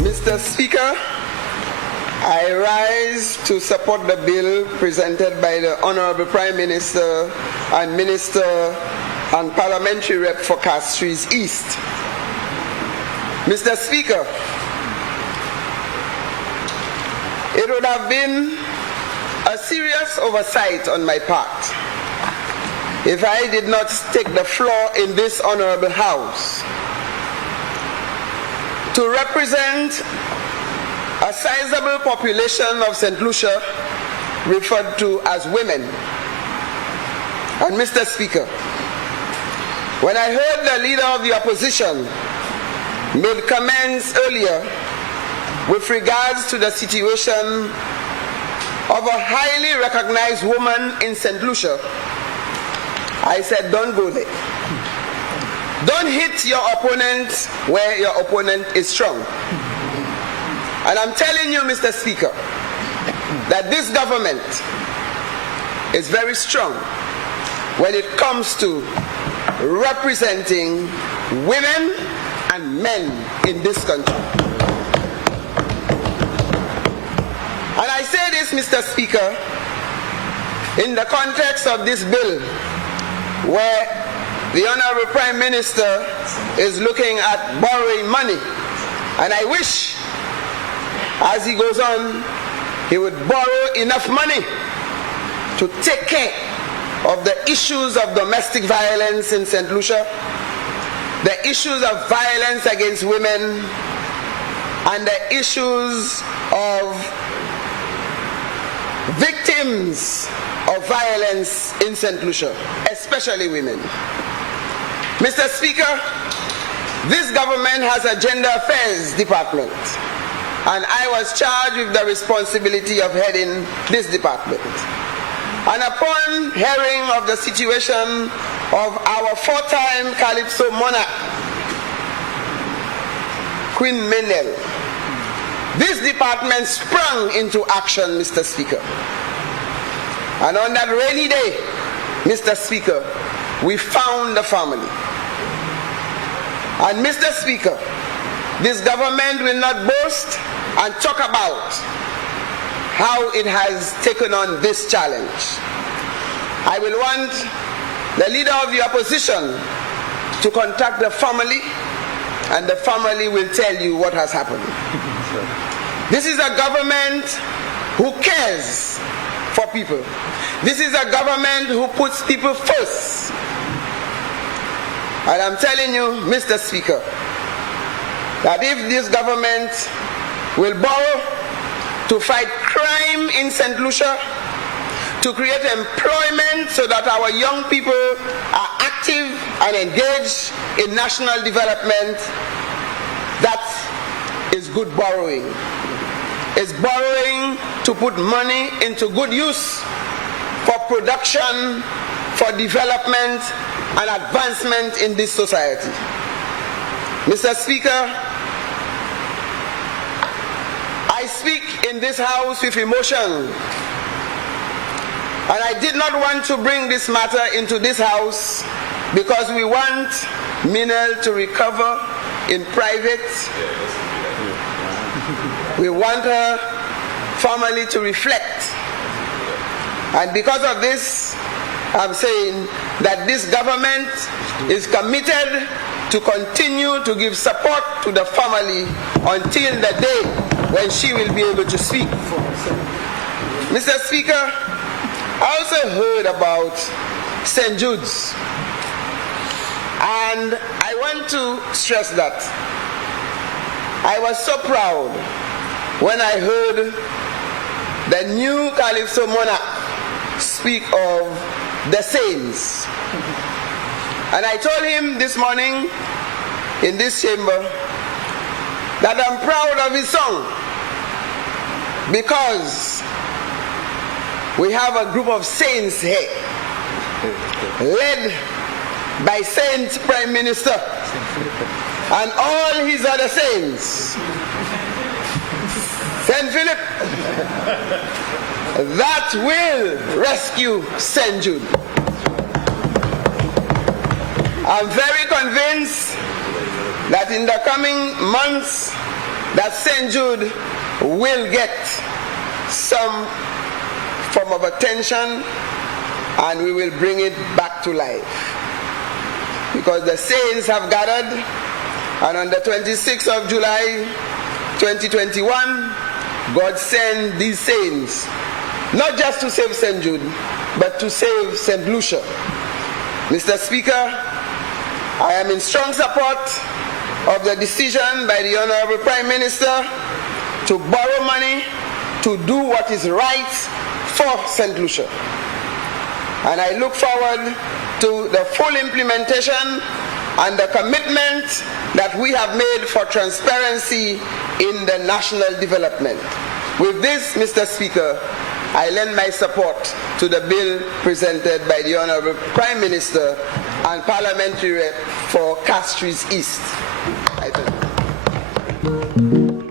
Mr. Speaker, I rise to support the bill presented by the Honorable Prime Minister and Minister and Parliamentary Rep for Castries East. Mr. Speaker, it would have been a serious oversight on my part if I did not take the floor in this honorable House to represent a sizable population of St. Lucia referred to as women. And Mr. Speaker, when I heard the leader of the opposition made comments earlier with regards to the situation of a highly recognized woman in St. Lucia, I said, don't go there. Don't hit your opponent where your opponent is strong. And I'm telling you, Mr. Speaker, that this government is very strong when it comes to representing women and men in this country. And I say this, Mr. Speaker, in the context of this bill, where the Honorable Prime Minister is looking at borrowing money. And I wish, as he goes on, he would borrow enough money to take care of the issues of domestic violence in St. Lucia, the issues of violence against women, and the issues of victims of violence in St. Lucia, especially women. Mr. Speaker, this government has a Gender Affairs Department, and I was charged with the responsibility of heading this department. And upon hearing of the situation of our four-time Calypso monarch, Queen Mendel, this department sprung into action, Mr. Speaker. And on that rainy day, Mr. Speaker, we found the family. And Mr. Speaker, this government will not boast and talk about how it has taken on this challenge. I will want the leader of the opposition to contact the family, and the family will tell you what has happened. This is a government who cares for people. This is a government who puts people first. And I'm telling you, Mr. Speaker, that if this government will borrow to fight crime in St. Lucia, to create employment so that our young people are active and engaged in national development, that is good borrowing. It's borrowing to put money into good use for production, for development and advancement in this society. Mr. Speaker, I speak in this House with emotion, and I did not want to bring this matter into this House because we want Minel to recover in private. We want her family to reflect. And because of this, I'm saying that this government is committed to continue to give support to the family until the day when she will be able to speak for herself. Mr. Speaker, I also heard about St. Jude's. And I want to stress that I was so proud when I heard the new Calypso monarch speak of the saints. And I told him this morning in this chamber that I'm proud of his song because we have a group of saints here led by Saint Prime Minister and all his other saints. St. Philip, that will rescue St. Jude. I'm very convinced that in the coming months that St. Jude will get some form of attention and we will bring it back to life. Because the saints have gathered, and on the 26th of July 2021, God sent these saints not just to save St. Jude, but to save St. Lucia. Mr. Speaker, I am in strong support of the decision by the Honorable Prime Minister to borrow money to do what is right for St. Lucia. And I look forward to the full implementation and the commitment that we have made for transparency in the national development. With this, Mr. Speaker, I lend my support to the bill presented by the Honorable Prime Minister and Parliamentary Rep for Castries East. I thank you.